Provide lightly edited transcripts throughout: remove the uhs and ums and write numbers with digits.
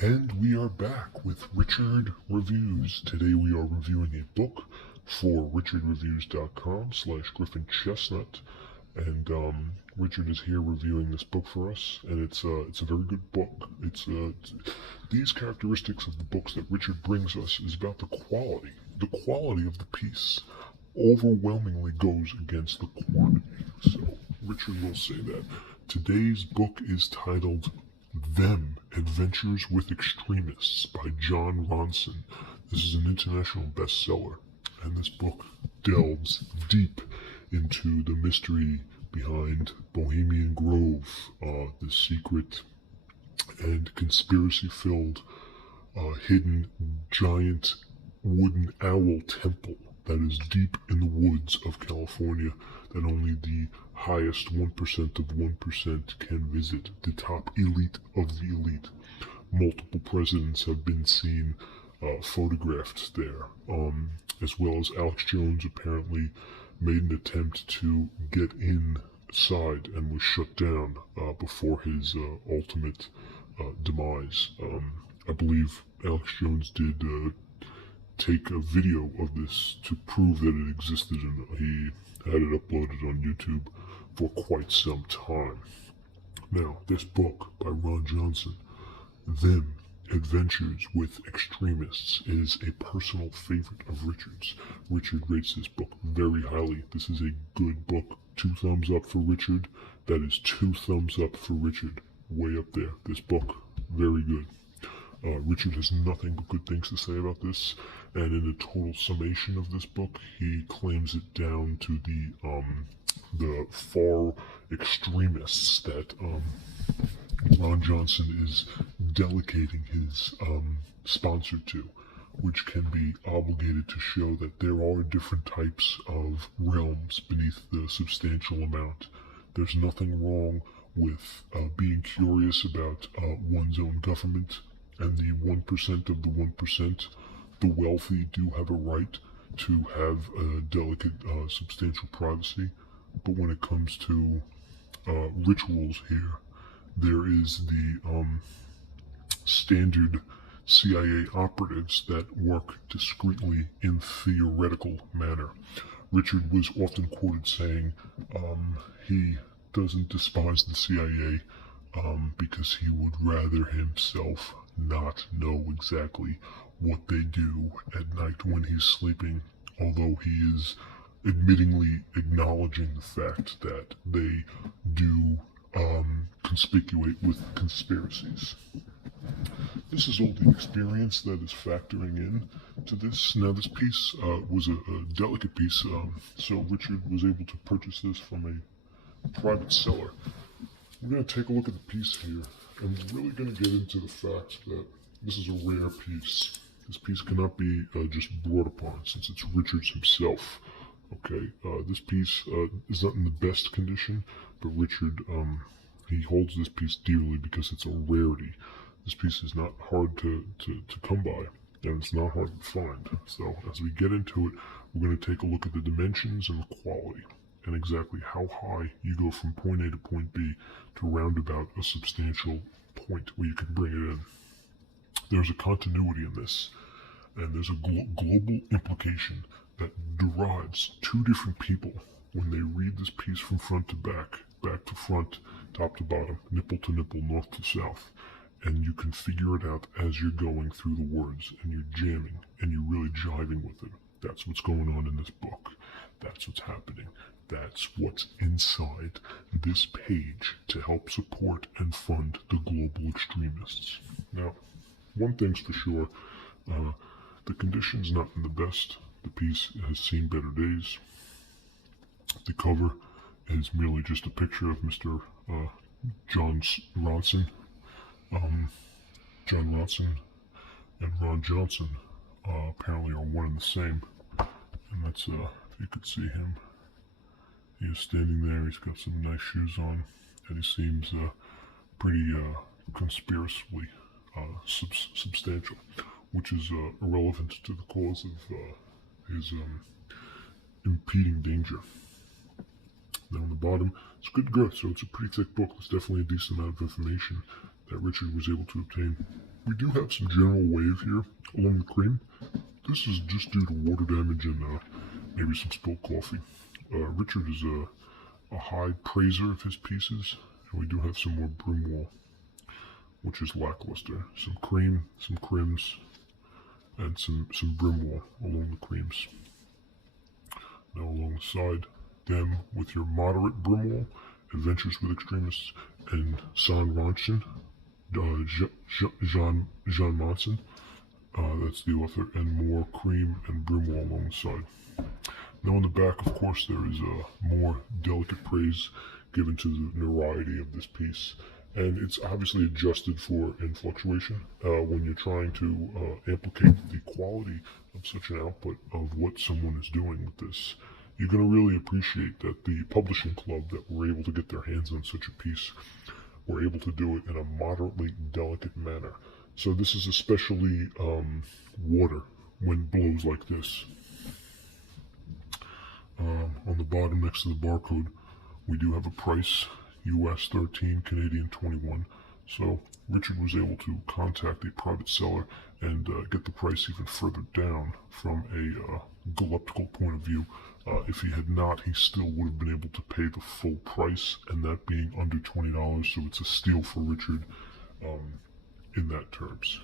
And we are back with Richard Reviews. Today we are reviewing a book for richardreviews.com/Griffin Chestnut. And Richard is here reviewing this book for us, and it's a very good book. These characteristics of the books that Richard brings us is about the quality. The quality of the piece overwhelmingly goes against the quantity. So Richard will say that. Today's book is titled Them, Adventures with Extremists by John Ronson. This is an international bestseller, and this book delves deep into the mystery behind Bohemian Grove, the secret and conspiracy-filled, hidden giant wooden owl temple that is deep in the woods of California that only the highest 1% of 1% can visit, the top elite of the elite. Multiple presidents have been seen photographed there, as well as Alex Jones apparently made an attempt to get inside and was shut down before his ultimate demise. I believe Alex Jones did take a video of this to prove that it existed, and he had it uploaded on YouTube for quite some time. Now, this book by Ron Johnson, Them, Adventures with Extremists, is a personal favorite of Richard's. Richard rates this book very highly. This is a good book. 2 thumbs up for Richard. That is 2 thumbs up for Richard. Way up there. This book, very good. Richard has nothing but good things to say about this, and in a total summation of this book, he claims it down to the far extremists that Ron Johnson is delegating his sponsor to, which can be obligated to show that there are different types of realms beneath the substantial amount. There's nothing wrong with being curious about one's own government, and the 1% of the 1%, the wealthy do have a right to have a delicate, substantial privacy. But when it comes to rituals here, there is the standard CIA operatives that work discreetly in theoretical manner. Richard was often quoted saying he doesn't despise the CIA because he would rather himself not know exactly what they do at night when he's sleeping, although he is admittingly acknowledging the fact that they do conspicuate with conspiracies. This is all the experience that is factoring in to this. Now, this piece was a delicate piece, so Richard was able to purchase this from a private seller. We're going to take a look at the piece here, and we're really going to get into the fact that this is a rare piece. This piece cannot be just brought upon, since it's Richard's himself. Okay, this piece is not in the best condition, but Richard, he holds this piece dearly because it's a rarity. This piece is not hard to come by, and it's not hard to find. So as we get into it, we're going to take a look at the dimensions and the quality, and exactly how high you go from point A to point B to round about a substantial point where you can bring it in. There's a continuity in this, and there's a global implication that derives 2 different people when they read this piece from front to back, back to front, top to bottom, nipple to nipple, north to south. And you can figure it out as you're going through the words, and you're jamming, and you're really jiving with it. That's what's going on in this book. That's what's happening. That's what's inside this page to help support and fund the global extremists. Now, one thing's for sure, the condition's not in the best. The piece has seen better days. The cover is merely just a picture of Mr. John Ronson. John Ronson and Ron Johnson apparently are one and the same. And that's, if you could see him, he is standing there. He's got some nice shoes on, and he seems pretty conspiracially substantial, which is irrelevant to the cause of his impeding danger. Then on the bottom, it's good girth, so it's a pretty thick book. It's definitely a decent amount of information that Richard was able to obtain. We do have some general wave here along the cream. This is just due to water damage and maybe some spilled coffee. Richard is a high praiser of his pieces, and we do have some more brim wall, which is lackluster. Some cream, some crims, and some brim wall along the creams. Now along the side, them with your moderate brim wall, Adventures with Extremists, and Ronson, Jean Monson. That's the author, and more cream and brim wall along the side. Now on the back, of course, there is more delicate praise given to the notoriety of this piece. And it's obviously adjusted for in fluctuation when you're trying to implicate the quality of such an output of what someone is doing with this. You're going to really appreciate that the publishing club that were able to get their hands on such a piece were able to do it in a moderately delicate manner. So this is especially water when it blows like this. On the bottom next to the barcode, we do have a price, US 13, Canadian 21. So Richard was able to contact a private seller and get the price even further down from a galactical point of view. If he had not, he still would have been able to pay the full price, and that being under $20. So it's a steal for Richard in that terms.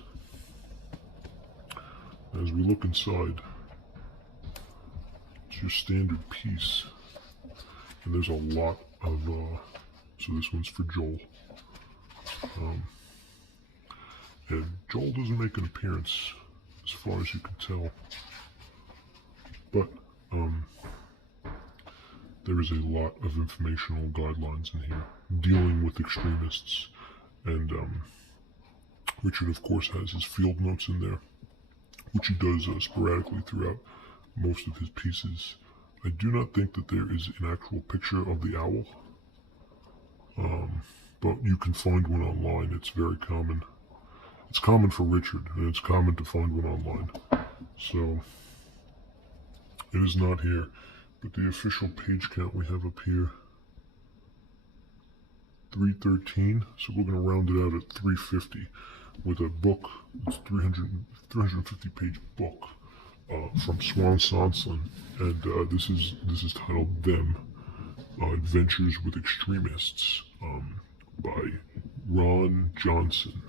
As we look inside, it's your standard piece, and there's a lot of so this one's for Joel, and Joel doesn't make an appearance as far as you can tell, but there is a lot of informational guidelines in here dealing with extremists, and Richard of course has his field notes in there, which he does sporadically throughout most of his pieces. I do not think that there is an actual picture of the owl, but you can find one online. It's very common. It's common for Richard, and it's common to find one online. So it is not here, but the official page count we have up here, 313. So we're going to round it out at 350 with a book. It's 350 page book from Ronson, and this is titled "Them Adventures with Extremists" by Ron Johnson.